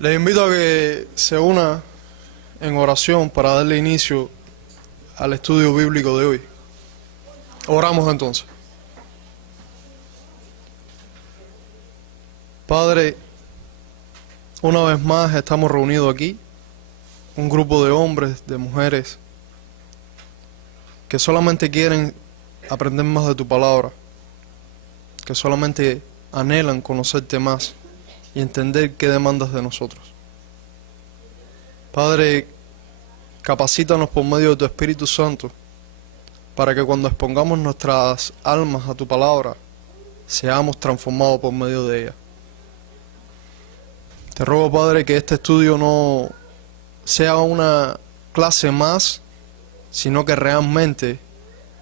Les invito a que se una en oración para darle inicio al estudio bíblico de hoy. Oramos entonces. Padre, una vez más estamos reunidos aquí, un grupo de hombres, de mujeres, que solamente quieren aprender más de tu palabra, que solamente anhelan conocerte más y entender qué demandas de nosotros. Padre, capacítanos por medio de tu Espíritu Santo para que cuando expongamos nuestras almas a tu palabra, seamos transformados por medio de ella. Te ruego, Padre, que este estudio no sea una clase más, sino que realmente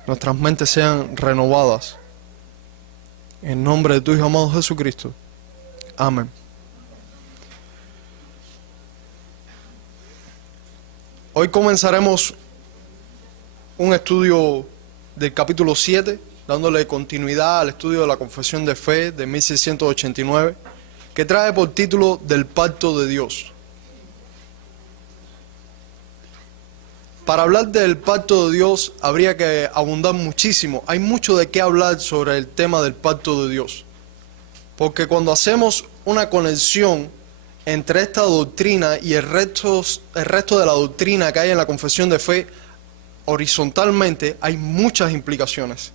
nuestras mentes sean renovadas. En nombre de tu Hijo amado Jesucristo. Amén. Hoy comenzaremos un estudio del capítulo 7, dándole continuidad al estudio de la Confesión de Fe de 1689, que trae por título Del Pacto de Dios. Para hablar del Pacto de Dios habría que abundar muchísimo. Hay mucho de qué hablar sobre el tema del Pacto de Dios. Porque cuando hacemos una conexión entre esta doctrina y el resto de la doctrina que hay en la Confesión de Fe, horizontalmente hay muchas implicaciones.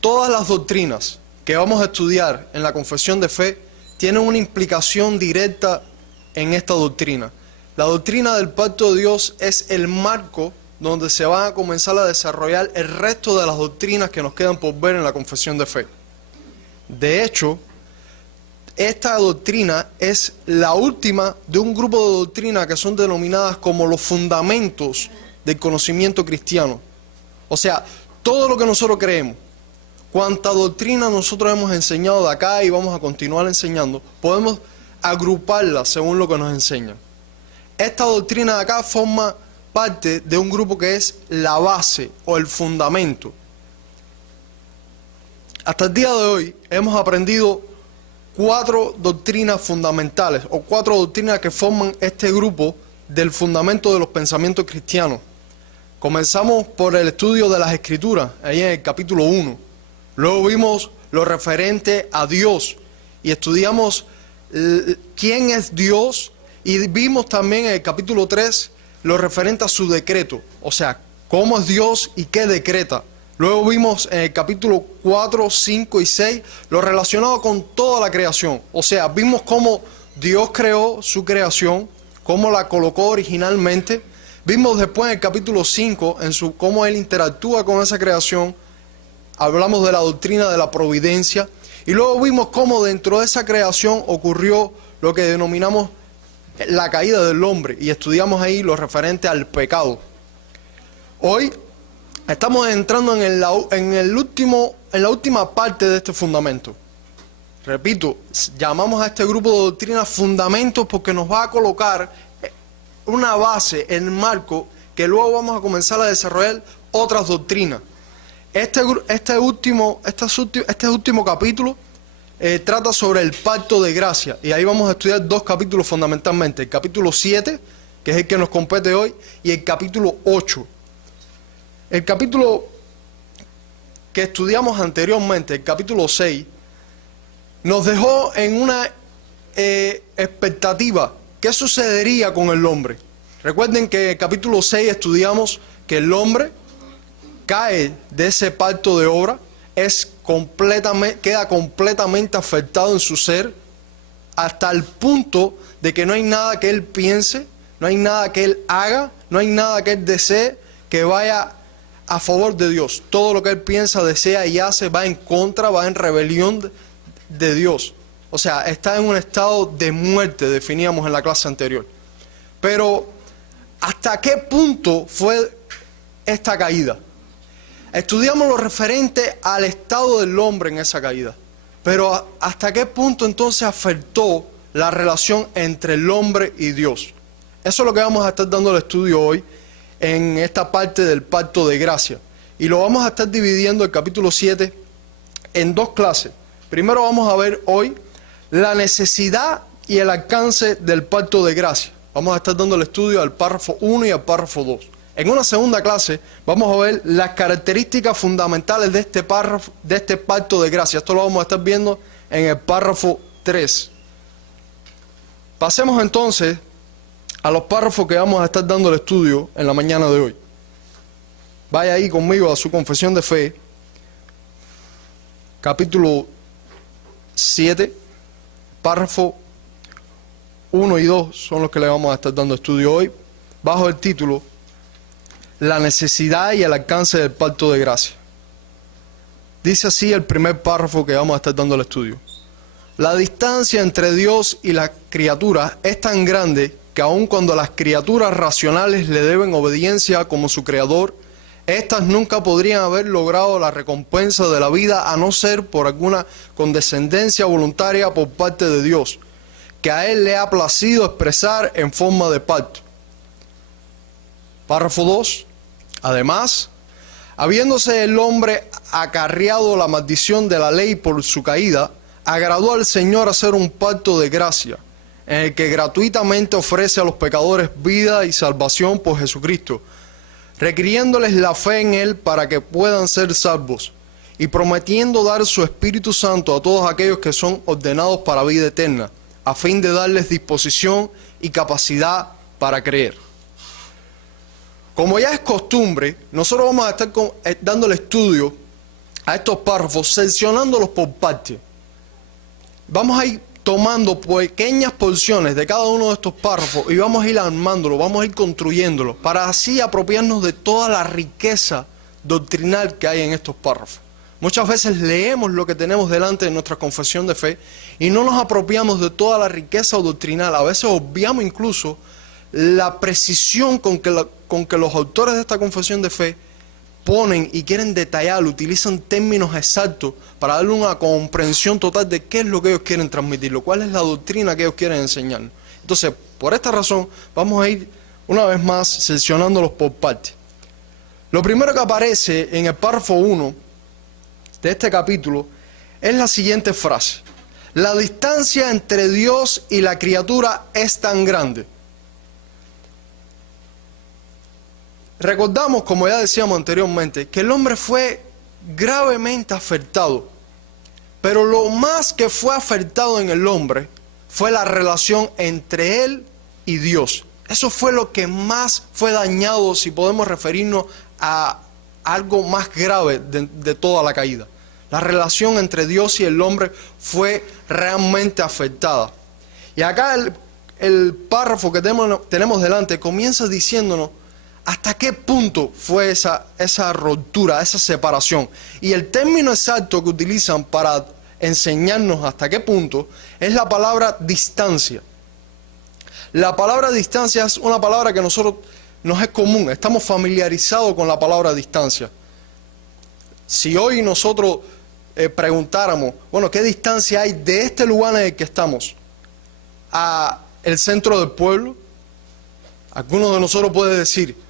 Todas las doctrinas que vamos a estudiar en la Confesión de Fe tienen una implicación directa en esta doctrina. La doctrina del Pacto de Dios es el marco donde se van a comenzar a desarrollar el resto de las doctrinas que nos quedan por ver en la Confesión de Fe. De hecho, esta doctrina es la última de un grupo de doctrinas que son denominadas como los fundamentos del conocimiento cristiano. O sea, todo lo que nosotros creemos, cuánta doctrina nosotros hemos enseñado de acá y vamos a continuar enseñando, podemos agruparla según lo que nos enseñan. Esta doctrina de acá forma parte de un grupo que es la base o el fundamento. Hasta el día de hoy hemos aprendido 4 doctrinas fundamentales o 4 doctrinas que forman este grupo del fundamento de los pensamientos cristianos. Comenzamos por el estudio de las Escrituras, ahí en el capítulo 1. Luego vimos lo referente a Dios y estudiamos quién es Dios y vimos también en el capítulo 3 lo referente a su decreto, o sea, cómo es Dios y qué decreta. Luego vimos en el capítulo 4, 5 y 6 lo relacionado con toda la creación. O sea, vimos cómo Dios creó su creación, cómo la colocó originalmente. Vimos después en el capítulo 5 cómo Él interactúa con esa creación. Hablamos de la doctrina de la providencia. Y luego vimos cómo dentro de esa creación ocurrió lo que denominamos la caída del hombre. Y estudiamos ahí lo referente al pecado. Hoy estamos entrando en la última parte de este fundamento. Repito, llamamos a este grupo de doctrinas fundamentos porque nos va a colocar una base, el marco, que luego vamos a comenzar a desarrollar otras doctrinas. Este último capítulo trata sobre el pacto de gracia. Y ahí vamos a estudiar 2 capítulos fundamentalmente. El capítulo 7, que es el que nos compete hoy, y el capítulo 8. El capítulo que estudiamos anteriormente, el capítulo 6, nos dejó en una expectativa. ¿Qué sucedería con el hombre? Recuerden que en el capítulo 6 estudiamos que el hombre cae de ese pacto de obra, queda completamente afectado en su ser, hasta el punto de que no hay nada que él piense, no hay nada que él haga, no hay nada que él desee que vaya a favor de Dios. Todo lo que él piensa, desea y hace va en contra, va en rebelión de Dios. O sea, está en un estado de muerte, definíamos en la clase anterior. Pero, ¿hasta qué punto fue esta caída? Estudiamos lo referente al estado del hombre en esa caída. Pero, ¿hasta qué punto entonces afectó la relación entre el hombre y Dios? Eso es lo que vamos a estar dando el estudio hoy en esta parte del pacto de gracia. Y lo vamos a estar dividiendo el capítulo 7 en 2 clases. Primero vamos a ver hoy la necesidad y el alcance del pacto de gracia. Vamos a estar dando el estudio al párrafo 1 y al párrafo 2. En una segunda clase vamos a ver las características fundamentales de este párrafo, de este pacto de gracia. Esto lo vamos a estar viendo en el párrafo 3. Pasemos entonces a los párrafos que vamos a estar dando el estudio en la mañana de hoy. Vaya ahí conmigo a su confesión de fe, capítulo 7, párrafo 1 y 2 son los que le vamos a estar dando estudio hoy, bajo el título La necesidad y el alcance del pacto de gracia. Dice así el primer párrafo que vamos a estar dando el estudio. La distancia entre Dios y las criaturas es tan grande que aun cuando las criaturas racionales le deben obediencia como su creador, éstas nunca podrían haber logrado la recompensa de la vida a no ser por alguna condescendencia voluntaria por parte de Dios, que a Él le ha placido expresar en forma de pacto. Párrafo 2. Además, habiéndose el hombre acarreado la maldición de la ley por su caída, agradó al Señor hacer un pacto de gracia, en el que gratuitamente ofrece a los pecadores vida y salvación por Jesucristo, requiriéndoles la fe en Él para que puedan ser salvos, y prometiendo dar su Espíritu Santo a todos aquellos que son ordenados para vida eterna, a fin de darles disposición y capacidad para creer. Como ya es costumbre, nosotros vamos a estar dando el estudio a estos párrafos, seccionándolos por partes. Vamos a ir tomando pequeñas porciones de cada uno de estos párrafos y vamos a ir armándolo, vamos a ir construyéndolo, para así apropiarnos de toda la riqueza doctrinal que hay en estos párrafos. Muchas veces leemos lo que tenemos delante de nuestra confesión de fe y no nos apropiamos de toda la riqueza doctrinal. A veces obviamos incluso la precisión con que los autores de esta confesión de fe ponen y quieren detallar, utilizan términos exactos para darle una comprensión total de qué es lo que ellos quieren transmitirlo, cuál es la doctrina que ellos quieren enseñar. Entonces, por esta razón, vamos a ir una vez más seccionándolos por partes. Lo primero que aparece en el párrafo 1 de este capítulo es la siguiente frase: la distancia entre Dios y la criatura es tan grande. Recordamos, como ya decíamos anteriormente, que el hombre fue gravemente afectado, pero lo más que fue afectado en el hombre fue la relación entre él y Dios. Eso fue lo que más fue dañado, si podemos referirnos a algo más grave de toda la caída. La relación entre Dios y el hombre fue realmente afectada. Y acá el párrafo que tenemos delante comienza diciéndonos hasta qué punto fue esa ruptura, esa separación. Y el término exacto que utilizan para enseñarnos hasta qué punto es la palabra distancia. La palabra distancia es una palabra que a nosotros nos es común, estamos familiarizados con la palabra distancia. Si hoy nosotros preguntáramos, bueno, ¿qué distancia hay de este lugar en el que estamos a el centro del pueblo? Algunos de nosotros pueden decir,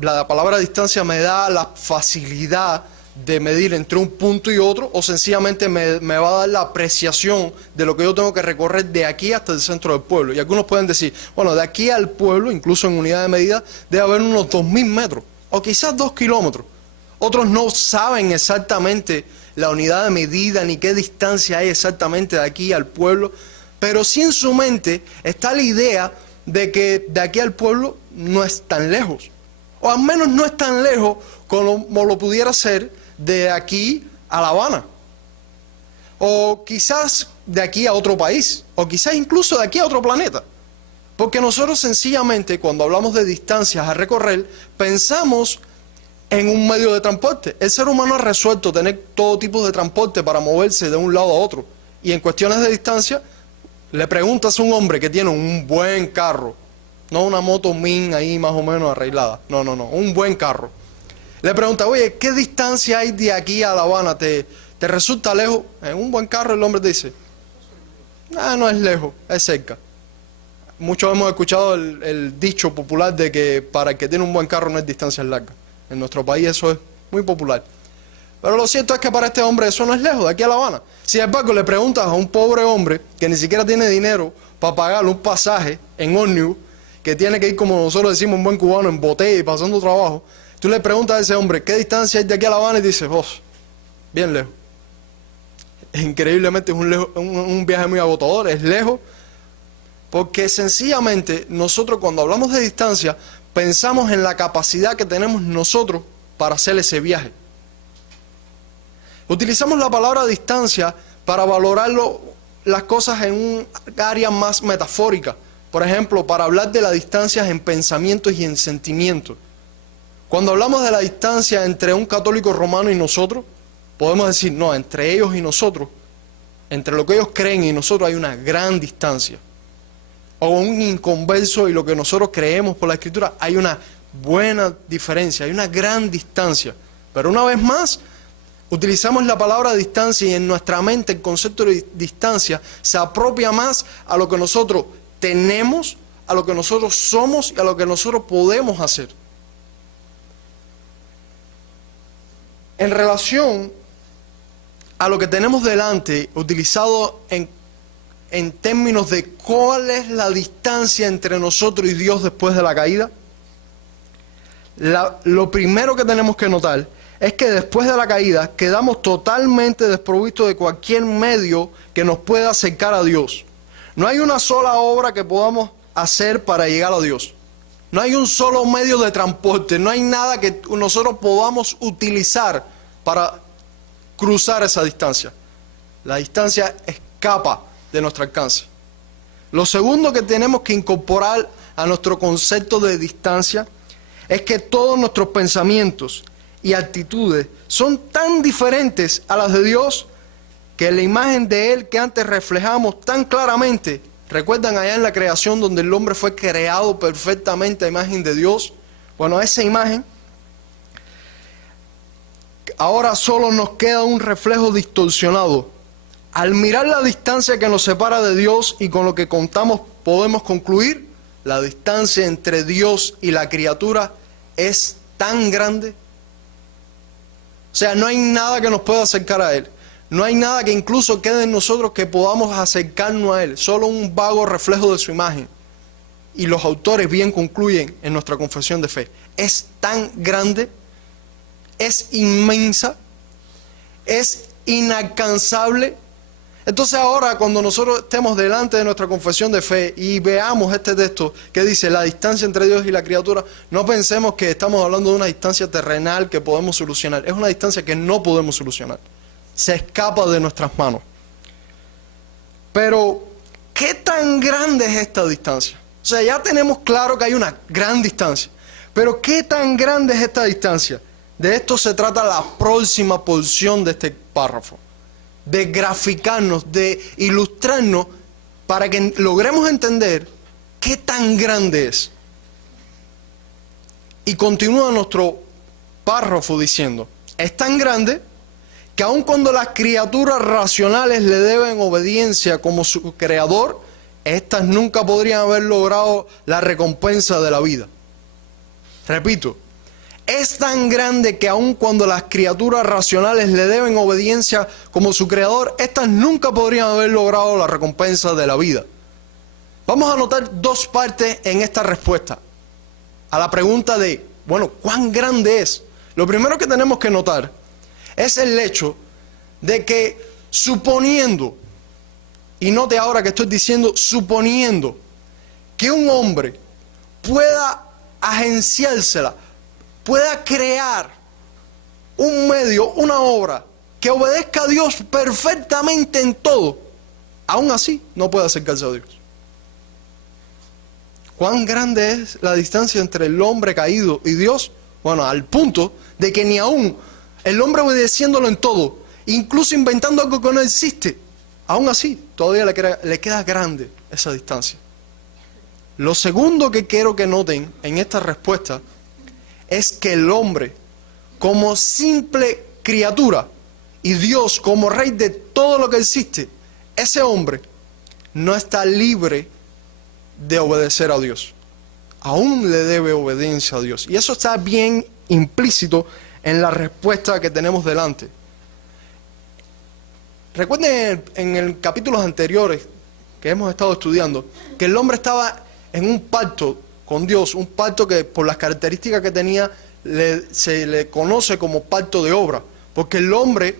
la palabra distancia me da la facilidad de medir entre un punto y otro, o sencillamente me va a dar la apreciación de lo que yo tengo que recorrer de aquí hasta el centro del pueblo. Y algunos pueden decir, bueno, de aquí al pueblo, incluso en unidad de medida, debe haber unos 2.000 metros, o quizás 2 kilómetros. Otros no saben exactamente la unidad de medida ni qué distancia hay exactamente de aquí al pueblo, pero sí en su mente está la idea de que de aquí al pueblo no es tan lejos, o al menos no es tan lejos como lo pudiera ser de aquí a La Habana, o quizás de aquí a otro país, o quizás incluso de aquí a otro planeta, porque nosotros sencillamente cuando hablamos de distancias a recorrer pensamos en un medio de transporte. El ser humano ha resuelto tener todo tipo de transporte para moverse de un lado a otro, y en cuestiones de distancia le preguntas a un hombre que tiene un buen carro, no una moto Min ahí más o menos arreglada, no, un buen carro. Le pregunta, oye, ¿qué distancia hay de aquí a La Habana? ¿Te resulta lejos? En un buen carro el hombre dice, no es lejos, es cerca. Muchos hemos escuchado el dicho popular de que para el que tiene un buen carro no hay distancias largas. En nuestro país eso es muy popular. Pero lo cierto es que para este hombre eso no es lejos, de aquí a La Habana. Sin embargo, le preguntas a un pobre hombre que ni siquiera tiene dinero para pagarle un pasaje en ómnibus, que tiene que ir, como nosotros decimos un buen cubano, en botella y pasando trabajo. Tú le preguntas a ese hombre, ¿qué distancia hay de aquí a La Habana? Y dices, bien lejos. Increíblemente es un viaje muy agotador, es lejos, porque sencillamente nosotros cuando hablamos de distancia, pensamos en la capacidad que tenemos nosotros para hacer ese viaje. Utilizamos la palabra distancia para valorar las cosas en un área más metafórica. Por ejemplo, para hablar de las distancias en pensamientos y en sentimientos. Cuando hablamos de la distancia entre un católico romano y nosotros, podemos decir, no, entre ellos y nosotros, entre lo que ellos creen y nosotros hay una gran distancia. O un inconverso y lo que nosotros creemos por la Escritura, hay una buena diferencia, hay una gran distancia. Pero una vez más, utilizamos la palabra distancia y en nuestra mente el concepto de distancia se apropia más a lo que nosotros tenemos, a lo que nosotros somos y a lo que nosotros podemos hacer. En relación a lo que tenemos delante, utilizado en términos de cuál es la distancia entre nosotros y Dios después de la caída, lo primero que tenemos que notar es que después de la caída quedamos totalmente desprovistos de cualquier medio que nos pueda acercar a Dios. No hay una sola obra que podamos hacer para llegar a Dios. No hay un solo medio de transporte, no hay nada que nosotros podamos utilizar para cruzar esa distancia. La distancia escapa de nuestro alcance. Lo segundo que tenemos que incorporar a nuestro concepto de distancia es que todos nuestros pensamientos y actitudes son tan diferentes a las de Dios que la imagen de Él que antes reflejamos tan claramente, ¿recuerdan allá en la creación donde el hombre fue creado perfectamente a imagen de Dios? Bueno, esa imagen, ahora solo nos queda un reflejo distorsionado. Al mirar la distancia que nos separa de Dios y con lo que contamos podemos concluir, la distancia entre Dios y la criatura es tan grande. O sea, no hay nada que nos pueda acercar a Él. No hay nada que incluso quede en nosotros que podamos acercarnos a Él. Solo un vago reflejo de su imagen. Y los autores bien concluyen en nuestra confesión de fe. Es tan grande, es inmensa, es inalcanzable. Entonces ahora cuando nosotros estemos delante de nuestra confesión de fe y veamos este texto que dice la distancia entre Dios y la criatura, no pensemos que estamos hablando de una distancia terrenal que podemos solucionar. Es una distancia que no podemos solucionar. Se escapa de nuestras manos. Pero, ¿qué tan grande es esta distancia? O sea, ya tenemos claro que hay una gran distancia. Pero, ¿qué tan grande es esta distancia? De esto se trata la próxima porción de este párrafo. De graficarnos, de ilustrarnos para que logremos entender qué tan grande es. Y continúa nuestro párrafo diciendo, es tan grande que aun cuando las criaturas racionales le deben obediencia como su creador, éstas nunca podrían haber logrado la recompensa de la vida. Repito, es tan grande que aun cuando las criaturas racionales le deben obediencia como su creador, éstas nunca podrían haber logrado la recompensa de la vida. Vamos a notar dos partes en esta respuesta a la pregunta de, bueno, ¿cuán grande es? Lo primero que tenemos que notar es el hecho de que suponiendo, y note ahora que estoy diciendo suponiendo, que un hombre pueda agenciársela, pueda crear un medio, una obra que obedezca a Dios perfectamente en todo, aún así no puede acercarse a Dios. ¿Cuán grande es la distancia entre el hombre caído y Dios? Bueno, al punto de que ni aún el hombre obedeciéndolo en todo, incluso inventando algo que no existe, aún así todavía le queda grande esa distancia. Lo segundo que quiero que noten en esta respuesta es que el hombre, como simple criatura, y Dios como rey de todo lo que existe, ese hombre no está libre de obedecer a Dios. Aún le debe obediencia a Dios. Y eso está bien implícito en la respuesta que tenemos delante. Recuerden en el capítulos anteriores que hemos estado estudiando, que el hombre estaba en un pacto con Dios, un pacto que por las características que tenía se le conoce como pacto de obra, porque el hombre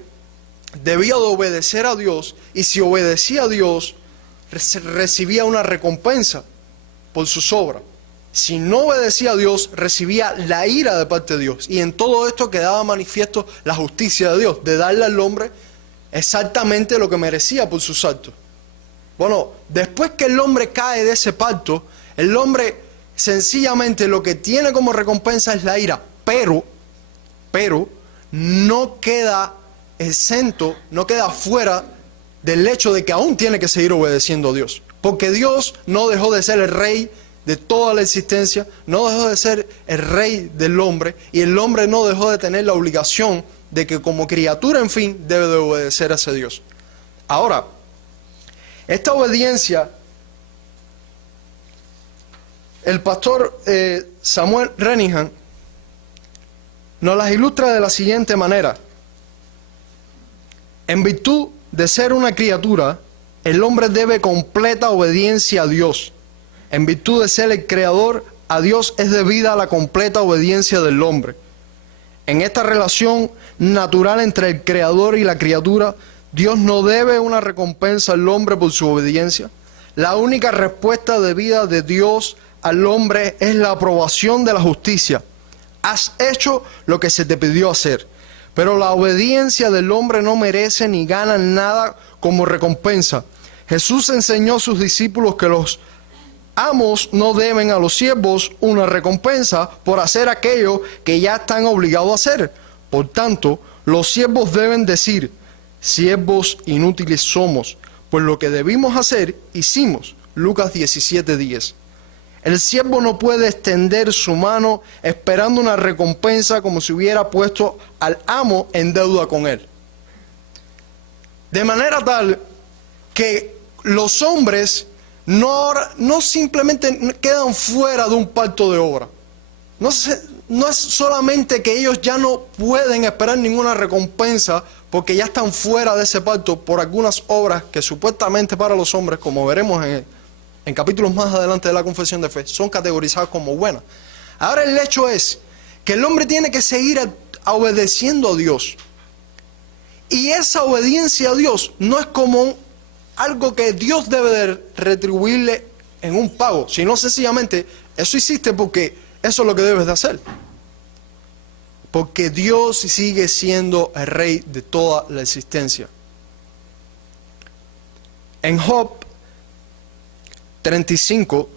debía de obedecer a Dios, y si obedecía a Dios recibía una recompensa por sus obras. Si no obedecía a Dios, recibía la ira de parte de Dios. Y en todo esto quedaba manifiesto la justicia de Dios, de darle al hombre exactamente lo que merecía por sus actos. Bueno, después que el hombre cae de ese pacto, el hombre sencillamente lo que tiene como recompensa es la ira, pero no queda exento, no queda fuera del hecho de que aún tiene que seguir obedeciendo a Dios. Porque Dios no dejó de ser el rey de toda la existencia, no dejó de ser el rey del hombre, y el hombre no dejó de tener la obligación de que como criatura, en fin, debe de obedecer a ese Dios. Ahora, esta obediencia, el pastor Samuel Renihan nos las ilustra de la siguiente manera. En virtud de ser una criatura, el hombre debe completa obediencia a Dios. En virtud de ser el creador, a Dios es debida la completa obediencia del hombre. En esta relación natural entre el creador y la criatura, Dios no debe una recompensa al hombre por su obediencia. La única respuesta debida de Dios al hombre es la aprobación de la justicia. Has hecho lo que se te pidió hacer. Pero la obediencia del hombre no merece ni gana nada como recompensa. Jesús enseñó a sus discípulos que los amos no deben a los siervos una recompensa por hacer aquello que ya están obligados a hacer. Por tanto, los siervos deben decir: siervos inútiles somos, pues lo que debimos hacer, hicimos. Lucas 17:10. El siervo no puede extender su mano esperando una recompensa como si hubiera puesto al amo en deuda con él. De manera tal que los hombres no simplemente quedan fuera de un pacto de obra. No es solamente que ellos ya no pueden esperar ninguna recompensa porque ya están fuera de ese pacto por algunas obras que supuestamente para los hombres, como veremos en capítulos más adelante de la confesión de fe, son categorizadas como buenas. Ahora el hecho es que el hombre tiene que seguir obedeciendo a Dios. Y esa obediencia a Dios no es como algo que Dios debe de retribuirle en un pago, sino sencillamente eso hiciste porque eso es lo que debes de hacer. Porque Dios sigue siendo el rey de toda la existencia. En Job 35,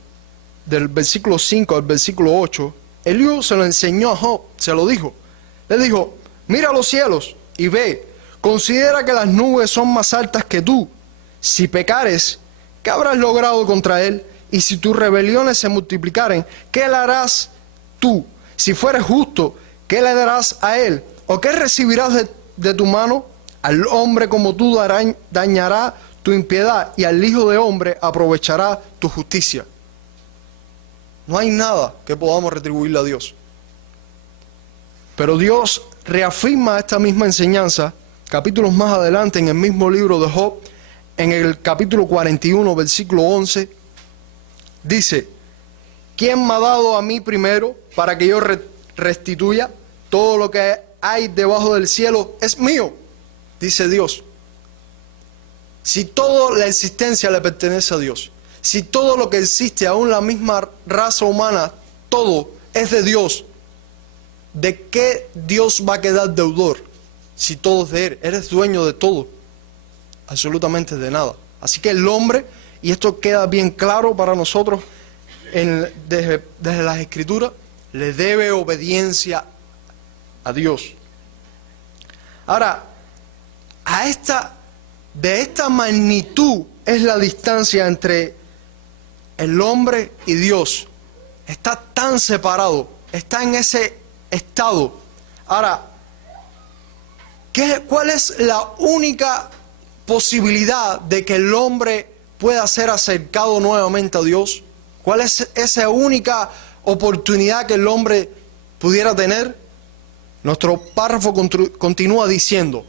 del versículo 5 al versículo 8, Eliú se lo enseñó a Job, se lo dijo. Le dijo: mira los cielos y ve, considera que las nubes son más altas que tú. Si pecares, ¿qué habrás logrado contra él? Y si tus rebeliones se multiplicaren, ¿qué le harás tú? Si fueres justo, ¿qué le darás a él? ¿O qué recibirás de tu mano? Al hombre como tú dañará tu impiedad, y al Hijo de Hombre aprovechará tu justicia. No hay nada que podamos retribuirle a Dios. Pero Dios reafirma esta misma enseñanza capítulos más adelante en el mismo libro de Job, en el capítulo 41, versículo 11, dice: ¿quién me ha dado a mí primero para que yo restituya? Todo lo que hay debajo del cielo es mío, dice Dios. Si toda la existencia le pertenece a Dios, si todo lo que existe, aún la misma raza humana, todo es de Dios, ¿de qué Dios va a quedar deudor? Si todo es de Él, eres dueño de todo, absolutamente de nada. Así que el hombre, y esto queda bien claro para nosotros desde las Escrituras, le debe obediencia a Dios. Ahora, de esta magnitud es la distancia entre el hombre y Dios. Está tan separado, está en ese estado. Ahora, ¿cuál es la única posibilidad de que el hombre pueda ser acercado nuevamente a Dios? ¿Cuál es esa única oportunidad que el hombre pudiera tener? Nuestro párrafo continúa diciendo,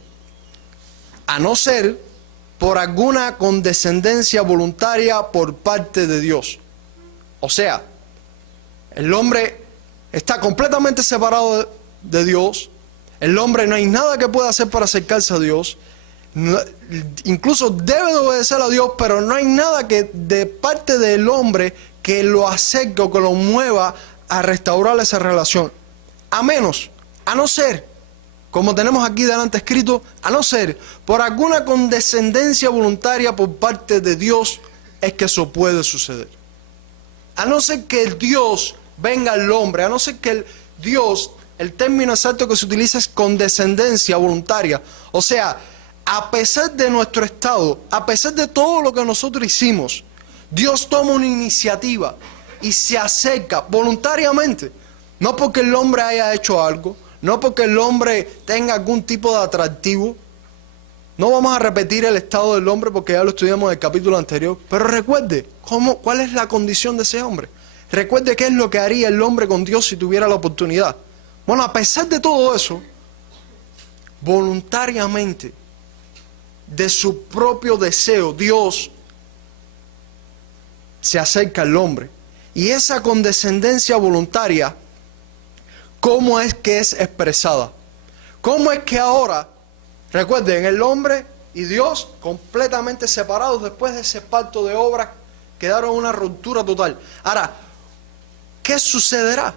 a no ser por alguna condescendencia voluntaria por parte de Dios. O sea, el hombre está completamente separado de Dios. El hombre no hay nada que pueda hacer para acercarse a Dios. No, incluso debe de obedecer a Dios, pero no hay nada que de parte del hombre que lo acerque o que lo mueva a restaurar esa relación. A no ser, como tenemos aquí delante escrito, a no ser por alguna condescendencia voluntaria por parte de Dios, es que eso puede suceder. A no ser que el Dios venga al hombre, a no ser que el Dios, el término exacto que se utiliza es condescendencia voluntaria. O sea, a pesar de nuestro estado, a pesar de todo lo que nosotros hicimos, Dios toma una iniciativa y se acerca voluntariamente. No porque el hombre haya hecho algo, no porque el hombre tenga algún tipo de atractivo. No vamos a repetir el estado del hombre porque ya lo estudiamos en el capítulo anterior. Pero recuerde cuál es la condición de ese hombre. Recuerde qué es lo que haría el hombre con Dios si tuviera la oportunidad. Bueno, a pesar de todo eso, voluntariamente, de su propio deseo, Dios se acerca al hombre. Y esa condescendencia voluntaria, ¿cómo es que es expresada? ¿Cómo es que ahora, recuerden, el hombre y Dios completamente separados después de ese pacto de obras, quedaron en una ruptura total? Ahora, ¿qué sucederá?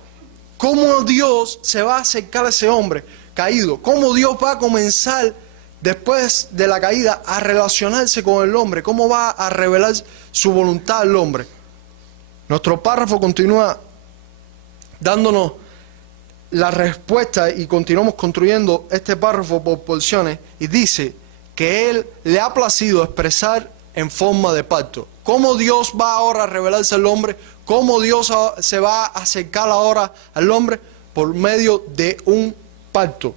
¿Cómo Dios se va a acercar a ese hombre caído? ¿Cómo Dios va a comenzar después de la caída a relacionarse con el hombre? ¿Cómo va a revelar su voluntad al hombre? Nuestro párrafo continúa dándonos la respuesta y continuamos construyendo este párrafo por porciones y dice que Él le ha placido expresar en forma de pacto. ¿Cómo Dios va ahora a revelarse al hombre? ¿Cómo Dios se va a acercar ahora al hombre? Por medio de un pacto.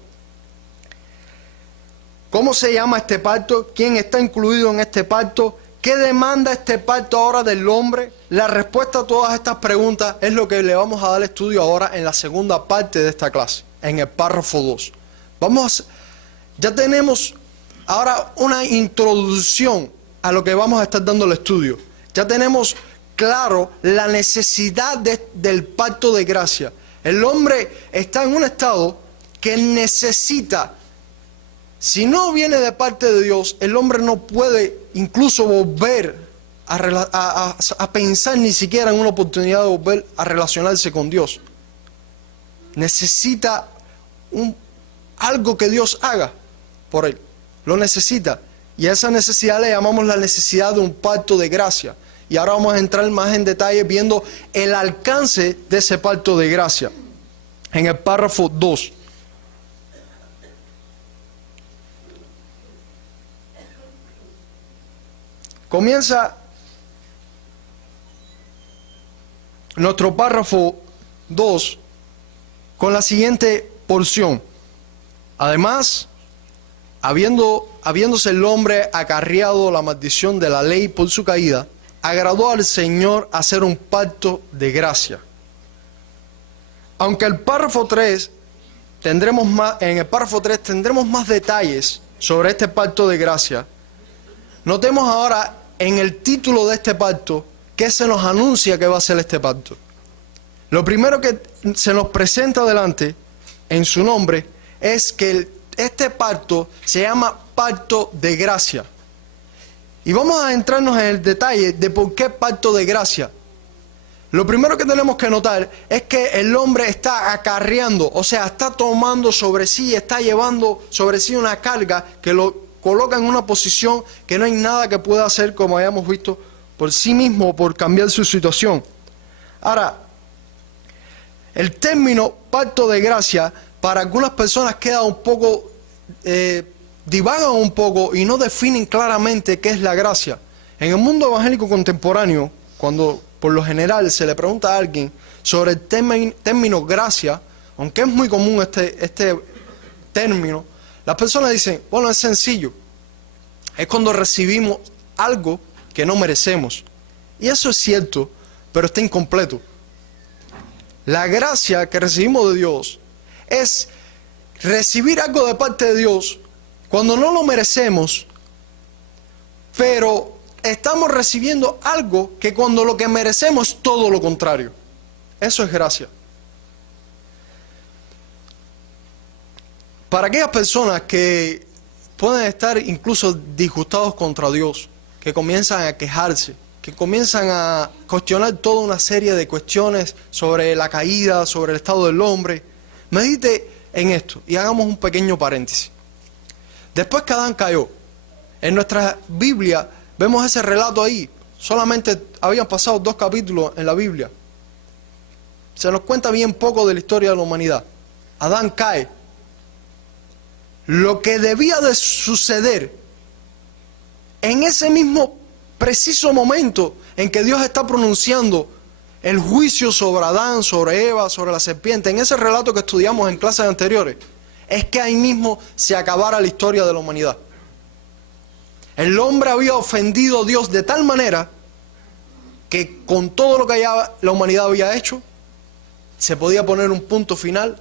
¿Cómo se llama este pacto? ¿Quién está incluido en este pacto? ¿Qué demanda este pacto ahora del hombre? La respuesta a todas estas preguntas es lo que le vamos a dar estudio ahora en la segunda parte de esta clase, en el párrafo 2. Ya tenemos ahora una introducción a lo que vamos a estar dando el estudio. Ya tenemos claro la necesidad del pacto de gracia. El hombre está en un estado que necesita. Si no viene de parte de Dios, el hombre no puede incluso volver a pensar ni siquiera en una oportunidad de volver a relacionarse con Dios. Necesita algo que Dios haga por él. Lo necesita. Y a esa necesidad le llamamos la necesidad de un pacto de gracia. Y ahora vamos a entrar más en detalle viendo el alcance de ese pacto de gracia. En el párrafo 2. Comienza nuestro párrafo 2 con la siguiente porción. Además, habiéndose el hombre acarreado la maldición de la ley por su caída, agradó al Señor hacer un pacto de gracia. Aunque en el párrafo 3 tendremos más detalles sobre este pacto de gracia, notemos ahora en el título de este pacto que se nos anuncia que va a ser este pacto. Lo primero que se nos presenta delante en su nombre es que este pacto se llama pacto de gracia. Y vamos a entrarnos en el detalle de por qué pacto de gracia. Lo primero que tenemos que notar es que el hombre está acarreando, o sea, está tomando sobre sí, está llevando sobre sí una carga que lo coloca en una posición que no hay nada que pueda hacer, como hayamos visto, por sí mismo, por cambiar su situación. Ahora, el término pacto de gracia para algunas personas queda un poco, divagan un poco y no definen claramente qué es la gracia. En el mundo evangélico contemporáneo, cuando por lo general se le pregunta a alguien sobre el término gracia, aunque es muy común este término, las personas dicen, bueno, es sencillo, es cuando recibimos algo que no merecemos. Y eso es cierto, pero está incompleto. La gracia que recibimos de Dios es recibir algo de parte de Dios cuando no lo merecemos, pero estamos recibiendo algo que cuando lo que merecemos es todo lo contrario. Eso es gracia. Para aquellas personas que pueden estar incluso disgustados contra Dios, que comienzan a quejarse, que comienzan a cuestionar toda una serie de cuestiones sobre la caída, sobre el estado del hombre, medite en esto y hagamos un pequeño paréntesis. Después que Adán cayó, en nuestra Biblia vemos ese relato ahí. Solamente habían pasado 2 capítulos en la Biblia. Se nos cuenta bien poco de la historia de la humanidad. Adán cae. Lo que debía de suceder en ese mismo preciso momento en que Dios está pronunciando el juicio sobre Adán, sobre Eva, sobre la serpiente, en ese relato que estudiamos en clases anteriores, es que ahí mismo se acabara la historia de la humanidad. El hombre había ofendido a Dios de tal manera que con todo lo que la humanidad había hecho, se podía poner un punto final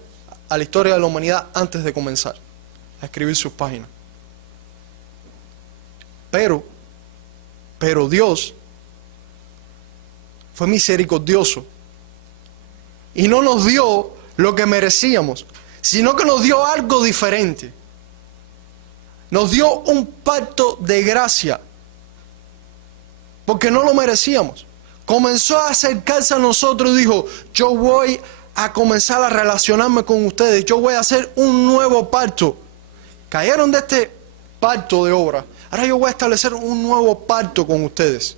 a la historia de la humanidad antes de comenzar a escribir sus páginas. Pero Dios fue misericordioso y no nos dio lo que merecíamos, sino que nos dio algo diferente. Nos dio un pacto de gracia, porque no lo merecíamos. Comenzó a acercarse a nosotros y dijo: yo voy a comenzar a relacionarme con ustedes, yo voy a hacer un nuevo pacto. Cayeron de este pacto de obra, ahora yo voy a establecer un nuevo pacto con ustedes.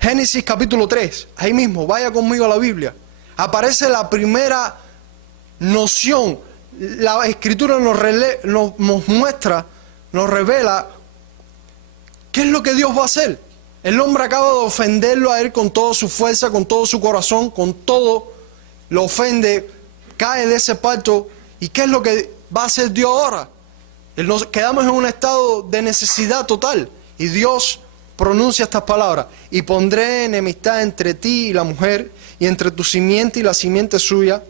Génesis capítulo 3, ahí mismo, vaya conmigo a la Biblia. Aparece la primera noción. La Escritura nos muestra, nos revela qué es lo que Dios va a hacer. El hombre acaba de ofenderlo a él con toda su fuerza, con todo su corazón, con todo, lo ofende, cae de ese pacto. ¿Y qué es lo que va a hacer Dios ahora? Nos quedamos en un estado de necesidad total. Y Dios pronuncia estas palabras: y pondré enemistad entre ti y la mujer, y entre tu simiente y la simiente suya.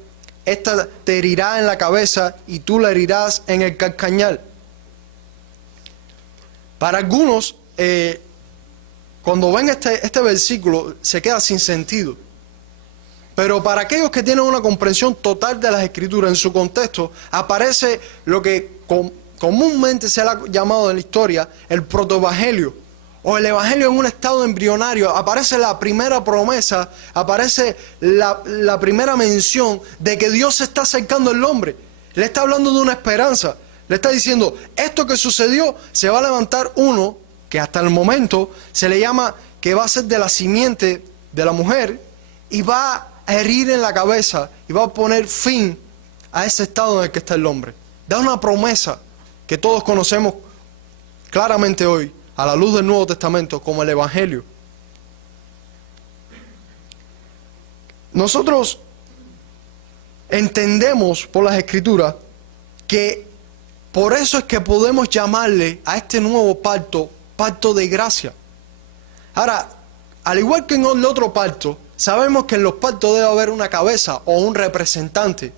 Esta te herirá en la cabeza y tú la herirás en el calcañar. Para algunos, cuando ven este versículo, se queda sin sentido. Pero para aquellos que tienen una comprensión total de las Escrituras en su contexto, aparece lo que comúnmente se le ha llamado en la historia el protoevangelio, o el evangelio en un estado embrionario. Aparece la primera promesa, aparece la primera mención de que Dios se está acercando al hombre. Le está hablando de una esperanza. Le está diciendo: esto que sucedió, se va a levantar uno que hasta el momento se le llama que va a ser de la simiente de la mujer, y va a herir en la cabeza y va a poner fin a ese estado en el que está el hombre. Da una promesa que todos conocemos claramente hoy, a la luz del Nuevo Testamento, como el Evangelio. Nosotros entendemos por las Escrituras que por eso es que podemos llamarle a este nuevo pacto, pacto de gracia. Ahora, al igual que en el otro pacto, sabemos que en los pactos debe haber una cabeza o un representante.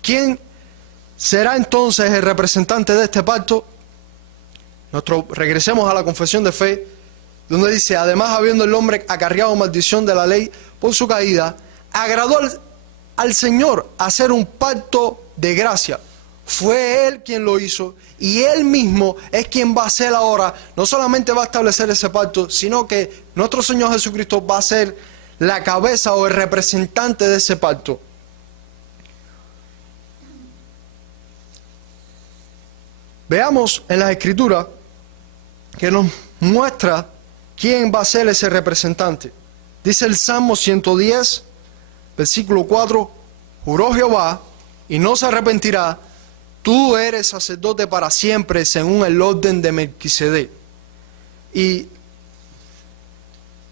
¿Quién será entonces el representante de este pacto? Regresemos a la confesión de fe, donde dice: además, habiendo el hombre acarreado maldición de la ley por su caída, agradó al Señor hacer un pacto de gracia. Fue Él quien lo hizo, y Él mismo es quien va a hacer ahora. No solamente va a establecer ese pacto, sino que nuestro Señor Jesucristo va a ser la cabeza o el representante de ese pacto. Veamos en las Escrituras que nos muestra quién va a ser ese representante. Dice el Salmo 110, versículo 4: juró Jehová y no se arrepentirá, tú eres sacerdote para siempre según el orden de Melquisedec. Y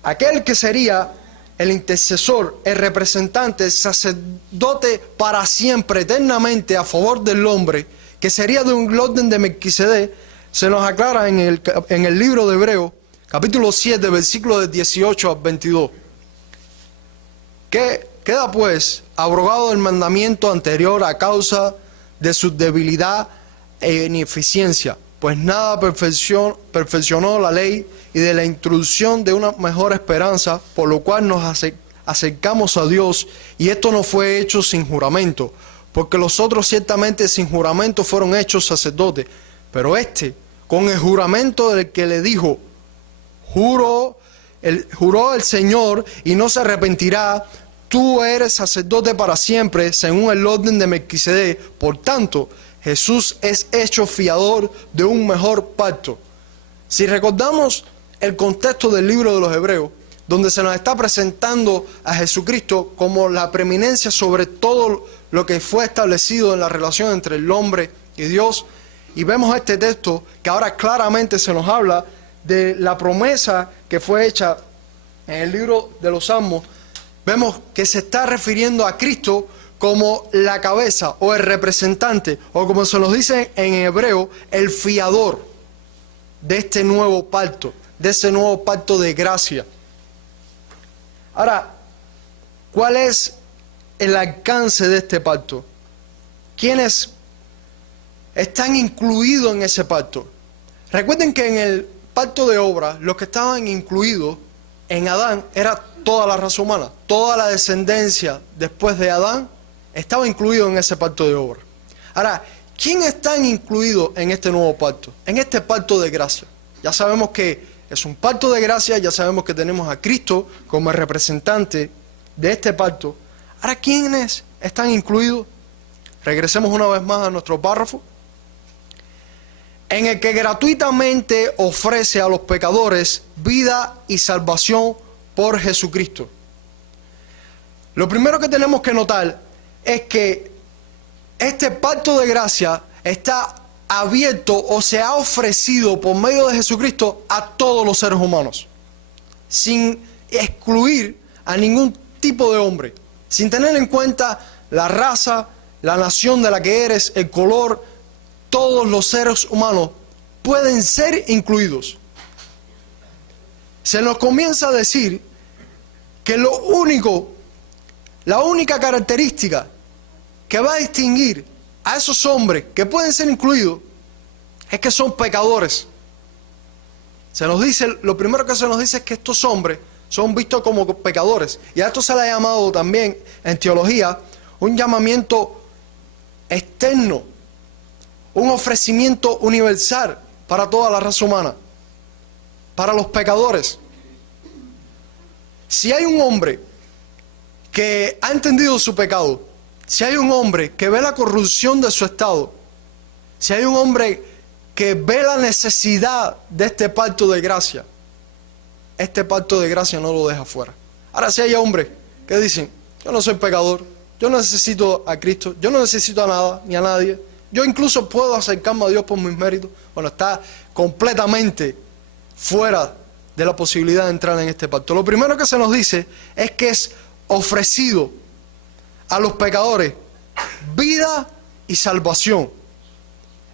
aquel que sería el intercesor, el representante, el sacerdote para siempre, eternamente a favor del hombre, que sería de un orden de Melquisedec, se nos aclara en el libro de Hebreos, capítulo 7, versículos del 18 al 22. Que Queda pues abrogado el mandamiento anterior a causa de su debilidad e ineficiencia, pues nada perfeccionó la ley y de la introducción de una mejor esperanza, por lo cual nos acercamos a Dios, y esto no fue hecho sin juramento, porque los otros ciertamente sin juramento fueron hechos sacerdotes, pero este, con el juramento del que le dijo, juró el Señor y no se arrepentirá, tú eres sacerdote para siempre, según el orden de Melquisedec. Por tanto, Jesús es hecho fiador de un mejor pacto. Si recordamos el contexto del libro de los Hebreos, donde se nos está presentando a Jesucristo como la preeminencia sobre todo lo que fue establecido en la relación entre el hombre y Dios, y vemos este texto que ahora claramente se nos habla de la promesa que fue hecha en el libro de los Salmos. Vemos que se está refiriendo a Cristo como la cabeza o el representante, o como se nos dice en hebreo, el fiador de este nuevo pacto, de ese nuevo pacto de gracia. Ahora, ¿cuál es el alcance de este pacto? ¿Quiénes están incluidos en ese pacto? Recuerden que en el pacto de obra, los que estaban incluidos en Adán era toda la raza humana, toda la descendencia después de Adán estaba incluido en ese pacto de obra. Ahora, ¿quién está incluido en este nuevo pacto? En este pacto de gracia. Ya sabemos que es un pacto de gracia, ya sabemos que tenemos a Cristo como el representante de este pacto. Ahora, ¿quiénes están incluidos? Regresemos una vez más a nuestro párrafo. En el que gratuitamente ofrece a los pecadores vida y salvación por Jesucristo. Lo primero que tenemos que notar es que este pacto de gracia está abierto o se ha ofrecido por medio de Jesucristo a todos los seres humanos, sin excluir a ningún tipo de hombre, sin tener en cuenta la raza, la nación de la que eres, el color. Todos los seres humanos pueden ser incluidos. Se nos comienza a decir que la única característica que va a distinguir a esos hombres que pueden ser incluidos es que son pecadores. Se nos dice, lo primero que se nos dice es que estos hombres son vistos como pecadores. Y a esto se le ha llamado también en teología un llamamiento externo, un ofrecimiento universal para toda la raza humana, para los pecadores. Si hay un hombre que ha entendido su pecado, si hay un hombre que ve la corrupción de su estado, si hay un hombre que ve la necesidad de este pacto de gracia, este pacto de gracia no lo deja fuera. Ahora, si hay hombres que dicen, yo no soy pecador, yo no necesito a Cristo, yo no necesito a nada ni a nadie, yo incluso puedo acercarme a Dios por mis méritos, bueno, está completamente fuera de la posibilidad de entrar en este pacto. Lo primero que se nos dice es que es ofrecido a los pecadores vida y salvación.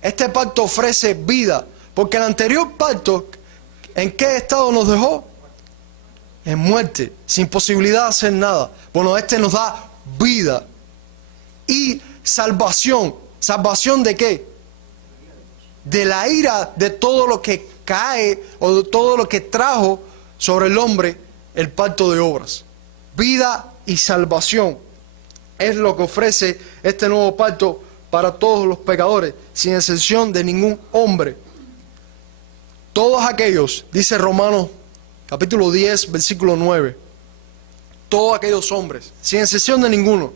Este pacto ofrece vida, porque el anterior pacto, ¿en qué estado nos dejó? En muerte, sin posibilidad de hacer nada. Bueno, este nos da vida y salvación. ¿Salvación de qué? De la ira de todo lo que cae o de todo lo que trajo sobre el hombre el pacto de obras. Vida y salvación es lo que ofrece este nuevo pacto para todos los pecadores, sin excepción de ningún hombre. Todos aquellos, dice Romanos capítulo 10, versículo 9, todos aquellos hombres, sin excepción de ninguno,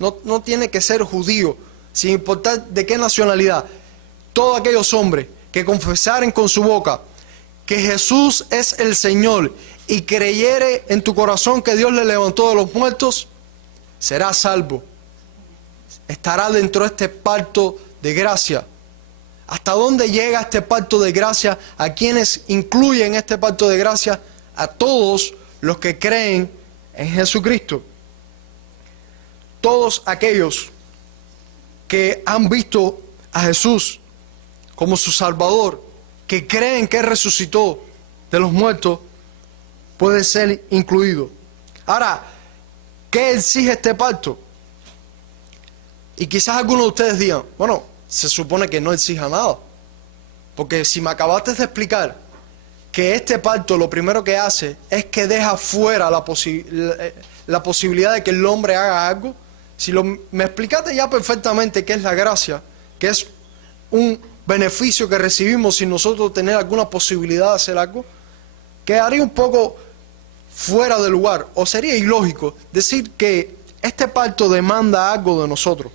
no tiene que ser judío, sin importar de qué nacionalidad, todos aquellos hombres que confesaren con su boca que Jesús es el Señor y creyere en tu corazón que Dios le levantó de los muertos, será salvo. Estará dentro de este pacto de gracia. ¿Hasta dónde llega este pacto de gracia? ¿A quienes incluyen este pacto de gracia? A todos los que creen en Jesucristo. Todos aquellos que han visto a Jesús como su Salvador, que creen que Él resucitó de los muertos, puede ser incluido. Ahora, ¿Qué exige este pacto? Y quizás algunos de ustedes digan, bueno, se supone que no exija nada. Porque si me acabaste de explicar que este pacto lo primero que hace es que deja fuera la posibilidad de que el hombre haga algo, me explicaste ya perfectamente qué es la gracia, que es un beneficio que recibimos sin nosotros tener alguna posibilidad de hacer algo, quedaría un poco fuera de lugar, o sería ilógico decir que este pacto demanda algo de nosotros,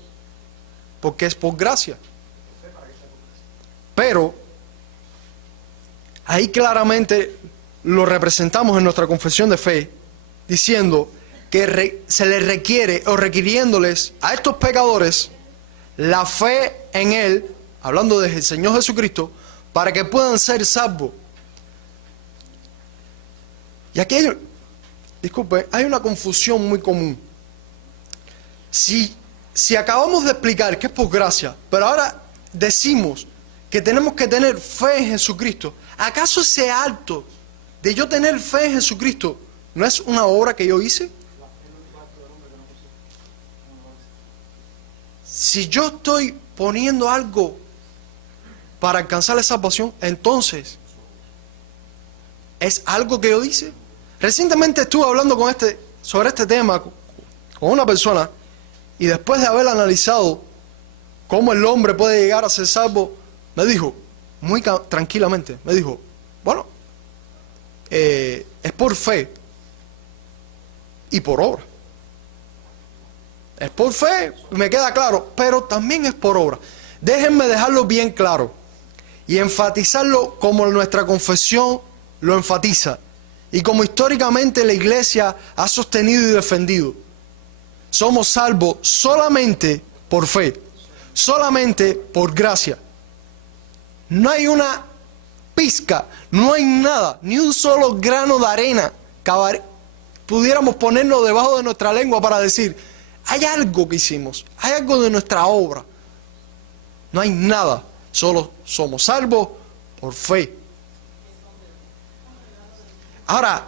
porque es por gracia. Pero ahí claramente lo representamos en nuestra confesión de fe, diciendo que se les requiere, o requiriéndoles a estos pecadores, la fe en Él, hablando del Señor Jesucristo, para que puedan ser salvos. Y aquí hay una confusión muy común. Si acabamos de explicar que es por gracia, pero ahora decimos que tenemos que tener fe en Jesucristo, ¿acaso ese acto de yo tener fe en Jesucristo no es una obra que yo hice? Si yo estoy poniendo algo para alcanzar esa salvación, entonces ¿es algo que yo hice? Recientemente estuve hablando sobre este tema con una persona, y después de haber analizado cómo el hombre puede llegar a ser salvo, me dijo, muy tranquilamente, me dijo, bueno, es por fe y por obra. Es por fe, me queda claro, pero también es por obra. Déjenme dejarlo bien claro y enfatizarlo como nuestra confesión lo enfatiza y como históricamente la Iglesia ha sostenido y defendido. Somos salvos solamente por fe, solamente por gracia. No hay una pizca, no hay nada, ni un solo grano de arena que pudiéramos ponernos debajo de nuestra lengua para decir, hay algo que hicimos, hay algo de nuestra obra. No hay nada, solo somos salvos por fe. Ahora,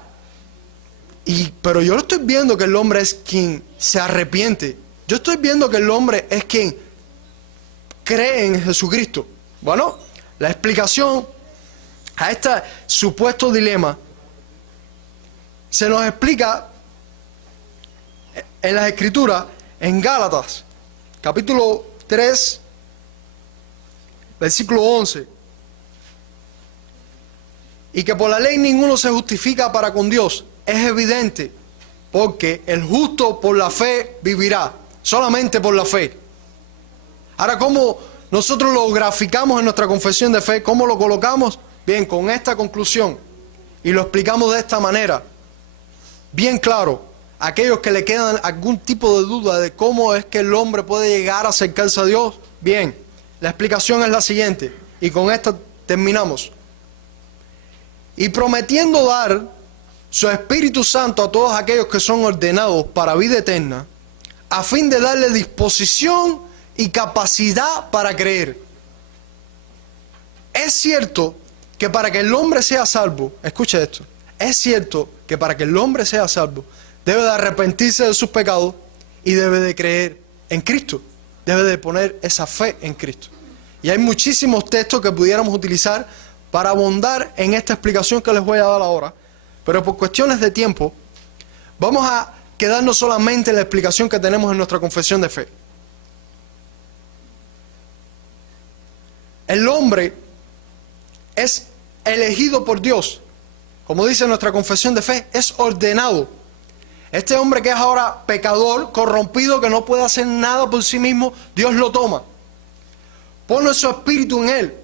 pero yo estoy viendo que el hombre es quien se arrepiente. Yo estoy viendo que el hombre es quien cree en Jesucristo. Bueno, la explicación a este supuesto dilema se nos explica en las Escrituras, en Gálatas, capítulo 3, versículo 11. Y que por la ley ninguno se justifica para con Dios. Es evidente, porque el justo por la fe vivirá, solamente por la fe. Ahora, ¿cómo nosotros lo graficamos en nuestra confesión de fe? ¿Cómo lo colocamos? Bien, con esta conclusión, y lo explicamos de esta manera, bien claro, a aquellos que le quedan algún tipo de duda de cómo es que el hombre puede llegar a acercarse a Dios, bien, la explicación es la siguiente, y con esta terminamos. Y prometiendo dar su Espíritu Santo a todos aquellos que son ordenados para vida eterna, a fin de darle disposición y capacidad para creer. Es cierto que para que el hombre sea salvo, escuche esto, es cierto que para que el hombre sea salvo, debe de arrepentirse de sus pecados y debe de creer en Cristo, debe de poner esa fe en Cristo. Y hay muchísimos textos que pudiéramos utilizar para abundar en esta explicación que les voy a dar ahora, pero por cuestiones de tiempo, vamos a quedarnos solamente en la explicación que tenemos en nuestra confesión de fe. El hombre es elegido por Dios, como dice nuestra confesión de fe, es ordenado. Este hombre que es ahora pecador, corrompido, que no puede hacer nada por sí mismo, Dios lo toma, pone su espíritu en él,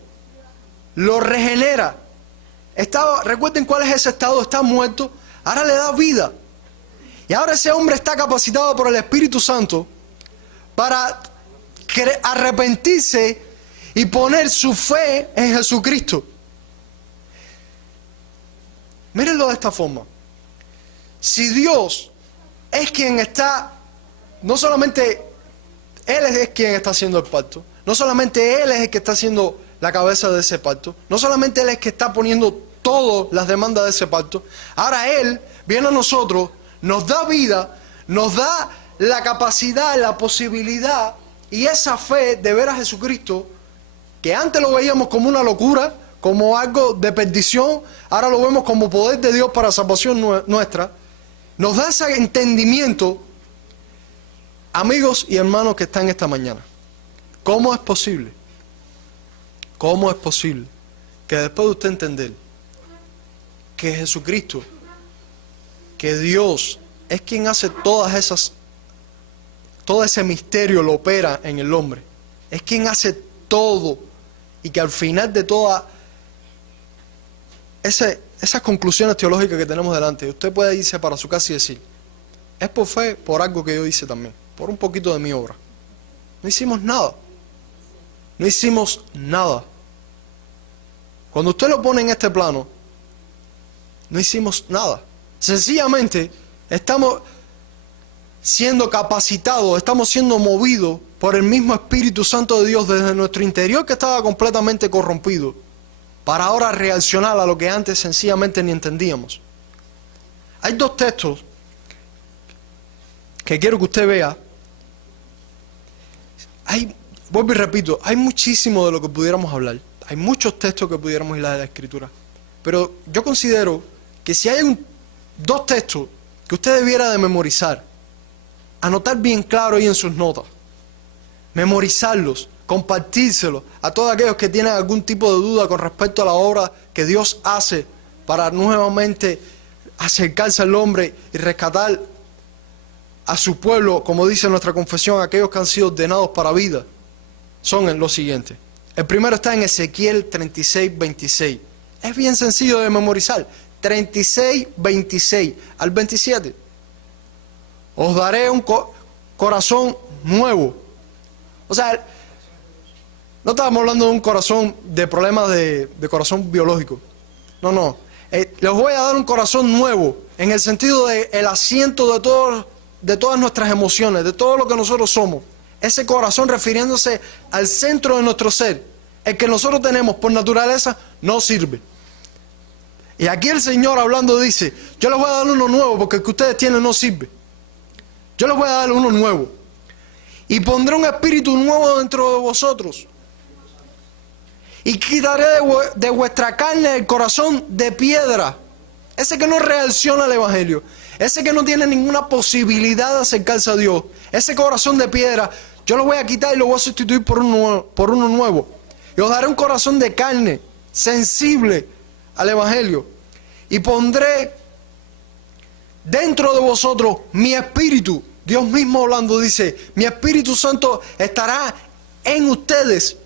lo regenera. Recuerden cuál es ese estado, está muerto, ahora le da vida. Y ahora ese hombre está capacitado por el Espíritu Santo para arrepentirse y poner su fe en Jesucristo. Mírenlo de esta forma. Si Dios es quien está, no solamente Él es quien está haciendo el pacto, no solamente Él es el que está haciendo la cabeza de ese pacto, no solamente Él es el que está poniendo todas las demandas de ese pacto, ahora Él viene a nosotros, nos da vida, nos da la capacidad, la posibilidad y esa fe de ver a Jesucristo, que antes lo veíamos como una locura, como algo de perdición, ahora lo vemos como poder de Dios para salvación nuestra. Nos da ese entendimiento, amigos y hermanos que están esta mañana. ¿Cómo es posible? ¿Cómo es posible que después de usted entender que Jesucristo, que Dios es quien hace todo ese misterio lo opera en el hombre, es quien hace todo, y que al final de todas esas conclusiones teológicas que tenemos delante, usted puede irse para su casa y decir, es por fe, por algo que yo hice también, por un poquito de mi obra. No hicimos nada. No hicimos nada. Cuando usted lo pone en este plano, no hicimos nada. Sencillamente estamos siendo capacitados, estamos siendo movidos por el mismo Espíritu Santo de Dios desde nuestro interior, que estaba completamente corrompido, para ahora reaccionar a lo que antes sencillamente ni entendíamos. Hay dos textos que quiero que usted vea. Vuelvo y repito, hay muchísimo de lo que pudiéramos hablar. Hay muchos textos que pudiéramos hilar de la Escritura. Pero yo considero que si hay dos textos que usted debiera de memorizar, anotar bien claro ahí en sus notas, memorizarlos, compartírselos a todos aquellos que tienen algún tipo de duda con respecto a la obra que Dios hace para nuevamente acercarse al hombre y rescatar a su pueblo, como dice nuestra confesión, aquellos que han sido ordenados para vida, son los siguientes. El primero está en Ezequiel 36, 26. Es bien sencillo de memorizar. 36, 26 al 27. Os daré un corazón nuevo. O sea, no estábamos hablando de un corazón de problemas de corazón biológico. No. Les voy a dar un corazón nuevo, en el sentido de el asiento de todas nuestras emociones, de todo lo que nosotros somos. Ese corazón refiriéndose al centro de nuestro ser. El que nosotros tenemos por naturaleza no sirve. Y aquí el Señor hablando dice, yo les voy a dar uno nuevo porque el que ustedes tienen no sirve. Yo les voy a dar uno nuevo. Y pondré un espíritu nuevo dentro de vosotros. Y quitaré de vuestra carne el corazón de piedra. Ese que no reacciona al Evangelio. Ese que no tiene ninguna posibilidad de acercarse a Dios. Ese corazón de piedra, yo lo voy a quitar y lo voy a sustituir por uno nuevo. Y os daré un corazón de carne, sensible al Evangelio. Y pondré dentro de vosotros mi espíritu. Dios mismo hablando dice, mi Espíritu Santo estará en ustedes.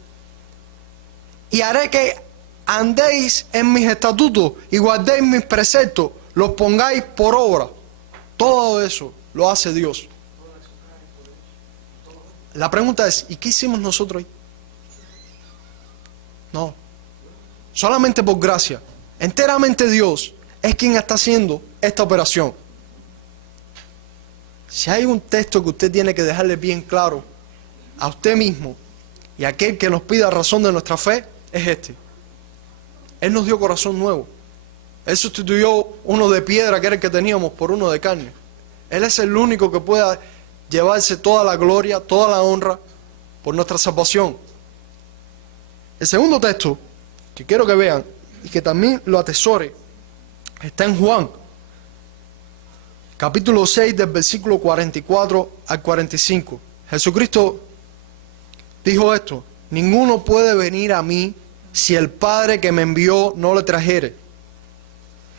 Y haré que andéis en mis estatutos y guardéis mis preceptos, los pongáis por obra. Todo eso lo hace Dios. La pregunta es, ¿y qué hicimos nosotros ahí? No. Solamente por gracia. Enteramente Dios es quien está haciendo esta operación. Si hay un texto que usted tiene que dejarle bien claro a usted mismo y a aquel que nos pida razón de nuestra fe, es este. Él nos dio corazón nuevo. Él sustituyó uno de piedra, que era el que teníamos, por uno de carne. Él es el único que pueda llevarse toda la gloria, toda la honra por nuestra salvación. El segundo texto que quiero que vean y que también lo atesore está en Juan, capítulo 6, del versículo 44 al 45. Jesucristo dijo esto: ninguno puede venir a mí si el Padre que me envió no le trajere,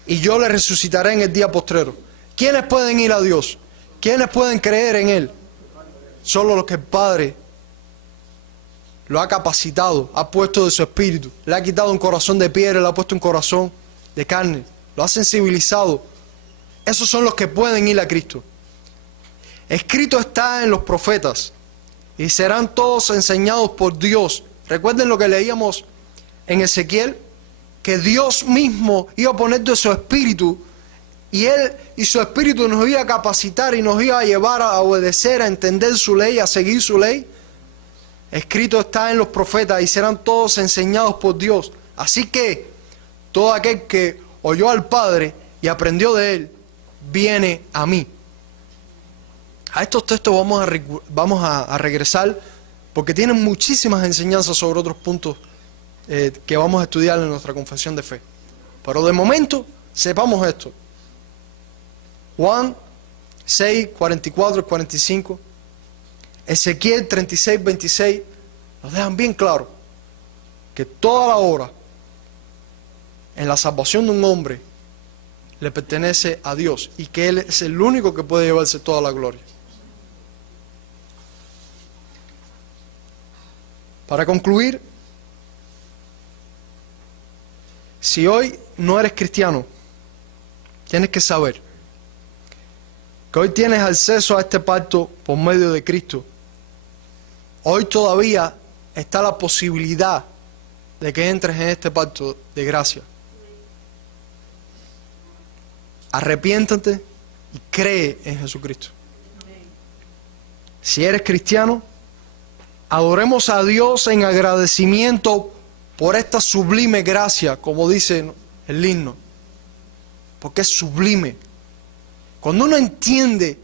y yo le resucitaré en el día postrero. ¿Quiénes pueden ir a Dios? ¿Quiénes pueden creer en Él? Solo los que el Padre lo ha capacitado, ha puesto de su espíritu, le ha quitado un corazón de piedra, le ha puesto un corazón de carne, lo ha sensibilizado. Esos son los que pueden ir a Cristo. Escrito está en los profetas, y serán todos enseñados por Dios. Recuerden lo que leíamos en Ezequiel, que Dios mismo iba a poner de su espíritu, y Él y su espíritu nos iba a capacitar y nos iba a llevar a obedecer, a entender su ley, a seguir su ley. Escrito está en los profetas, y serán todos enseñados por Dios. Así que todo aquel que oyó al Padre y aprendió de Él, viene a mí. A estos textos vamos a regresar porque tienen muchísimas enseñanzas sobre otros puntos que vamos a estudiar en nuestra confesión de fe. Pero de momento, sepamos esto. Juan 6, 44 y 45, Ezequiel 36, 26, nos dejan bien claro que toda la obra en la salvación de un hombre le pertenece a Dios y que Él es el único que puede llevarse toda la gloria. Para concluir, si hoy no eres cristiano, tienes que saber que hoy tienes acceso a este pacto por medio de Cristo. Hoy todavía está la posibilidad de que entres en este pacto de gracia. Arrepiéntate y cree en Jesucristo. Si eres cristiano, adoremos a Dios en agradecimiento por esta sublime gracia, como dice el himno, porque es sublime. Cuando uno entiende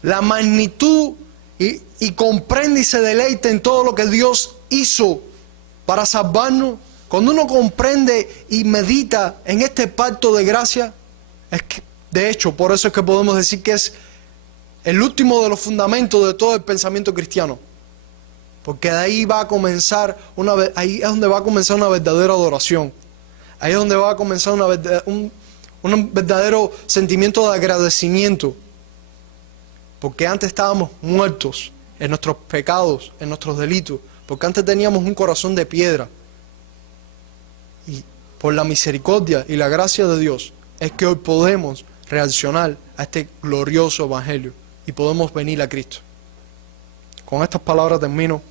la magnitud y comprende y se deleita en todo lo que Dios hizo para salvarnos, cuando uno comprende y medita en este pacto de gracia, es que, de hecho, por eso es que podemos decir que es el último de los fundamentos de todo el pensamiento cristiano. Porque de ahí va a comenzar ahí es donde va a comenzar una verdadera adoración. Ahí es donde va a comenzar un verdadero sentimiento de agradecimiento. Porque antes estábamos muertos en nuestros pecados, en nuestros delitos. Porque antes teníamos un corazón de piedra. Y por la misericordia y la gracia de Dios es que hoy podemos reaccionar a este glorioso evangelio y podemos venir a Cristo. Con estas palabras termino.